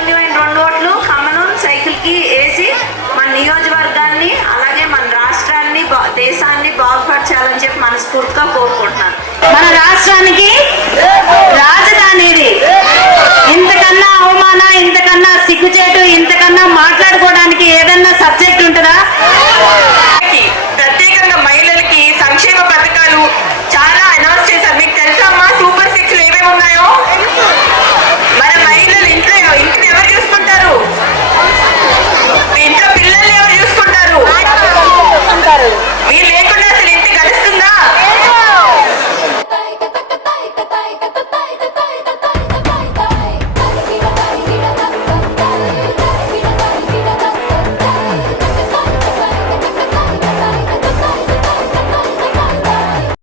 అమూల్యమైన రెండు ఓట్లు కమలం సైకిల్కి వేసి మన నియోజకవర్గాన్ని అలాగే మన రాష్ట్రాన్ని దేశాన్ని బాగుపరచాలని చెప్పి మనస్ఫూర్తిగా కోరుకుంటున్నాను. మన రాష్ట్రానికి